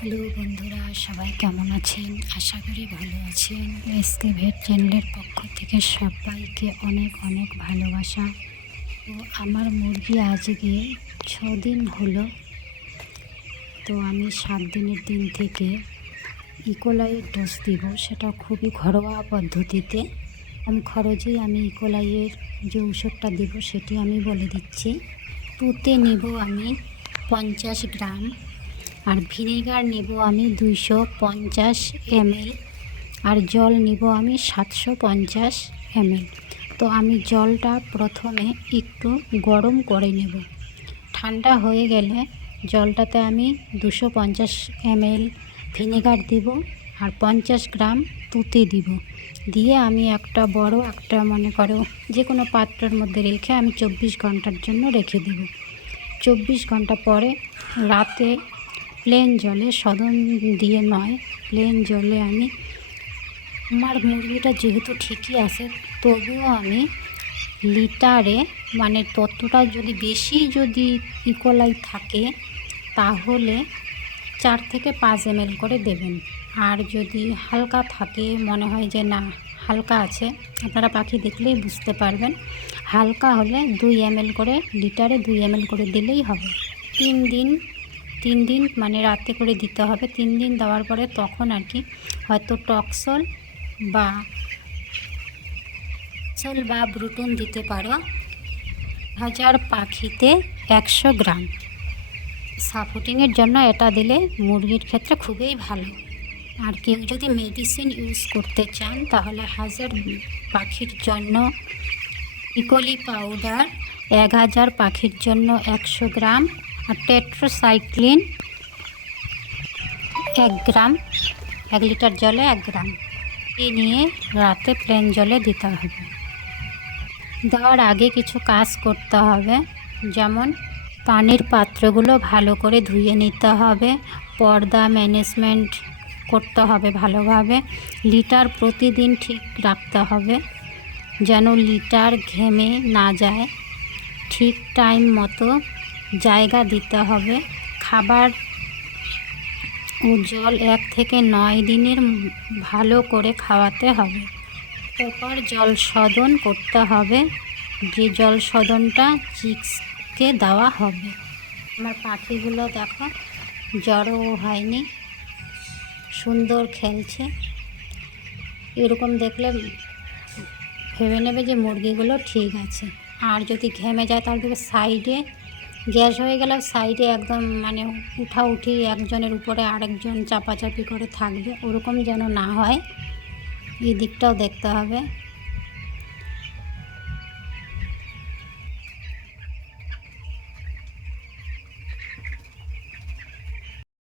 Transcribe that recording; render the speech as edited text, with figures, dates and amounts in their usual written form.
Hello বন্ধুরা, সবাই কেমন আছেন? আশা করি ভালো আছেন। এসকে ভেট চ্যানেলের পক্ষ থেকে সবাইকে অনেক অনেক ভালোবাসা। তো আমার মুরগি আজকে 6 দিন হলো। তো আমি 7 দিনের দিন থেকে ইকোলাইয়ের ডোজ দিব, সেটা খুবই ঘরোয়া পদ্ধতিতে। কম খরচেই আমি ইকোলাইয়ের যে ওষুধটা দিব সেটি আমি বলে দিচ্ছি। তুতে নেব আমি 50 গ্রাম, আর ভিনেগার নেব আমি 250 ml, আর জল নেব আমি 750 ml। তো আমি জলটা প্রথমে একটু গরম করে নেব। ঠান্ডা হয়ে গেলে জলটাতে আমি 250 ml ভিনেগার দিব আর 50 গ্রাম তুতে দিব। দিয়ে আমি একটা বড় মনে করো যে কোনো পাত্রের মধ্যে রেখে আমি 24 ঘন্টার জন্য রেখে দেব। 24 ঘন্টা পরে রাতে প্লেন জলে, সদন দিয়ে নয়, প্লেন জলে আমি আমার মুরগিটা যেহেতু ঠিকই আছে, তবুও আমি লিটারে মানে ততটা যদি বেশি যদি ইকোলাই থাকে তাহলে 4 থেকে 5 ml করে দেবেন। আর যদি হালকা থাকে, মনে হয় যে না হালকা আছে, আপনারা পাখি দেখলেই বুঝতে পারবেন, হালকা হলে 2 ml করে, লিটারে 2 ml করে দিলেই হবে। 3 দিন মানে রাতে করে দিতে হবে। 3 দিন দেওয়ার পরে তখন আর কি হয়তো টক্সল বা ব্রুটন দিতে পারো। 1000 পাখিতে 100 গ্রাম। সাপোর্টিংয়ের জন্য এটা দিলে মুরগির ক্ষেত্রে খুবই ভালো। আর কেউ যদি মেডিসিন ইউজ করতে চান তাহলে 1000 পাখির জন্য ইকোলি পাউডার, 1000 পাখির জন্য 100 গ্রাম, আর টেট্রাসাইক্লিন 1 গ্রাম, 1 লিটার জলে 1 গ্রাম নিয়ে রাতে প্লেন জলে দিতে হবে। দেওয়ার আগে কিছু কাজ করতে হবে, যেমন পানির পাত্রগুলো ভালো করে ধুয়ে নিতে হবে, পর্দা ম্যানেজমেন্ট করতে হবে ভালোভাবে, লিটার প্রতিদিন ঠিক রাখতে হবে যেন লিটার ঘেমে না যায়, ঠিক টাইম মতো জায়গা দিতে হবে, খাবার ও জল 1 থেকে 9 দিনের ভালো করে খাওয়াতে হবে। প্রপার জল শোধন করতে হবে, যে জল শোধনটা চিক্সকে দেওয়া হবে। আমার পাখিগুলো দেখো জ্বরও হয়নি, সুন্দর খেলছে। এরকম দেখলে ভেবে নেবে যে মুরগিগুলো ঠিক আছে। আর যদি ঘেমে যায় তাহলে দেখবে সাইডে গ্যাস হয়ে গেলে সাইডে একদম মানে উঠাউঠি, একজনের উপরে আরেকজন চাপাচাপি করে থাকবে, ওরকম যেন না হয়, এই দিকটাও দেখতে হবে।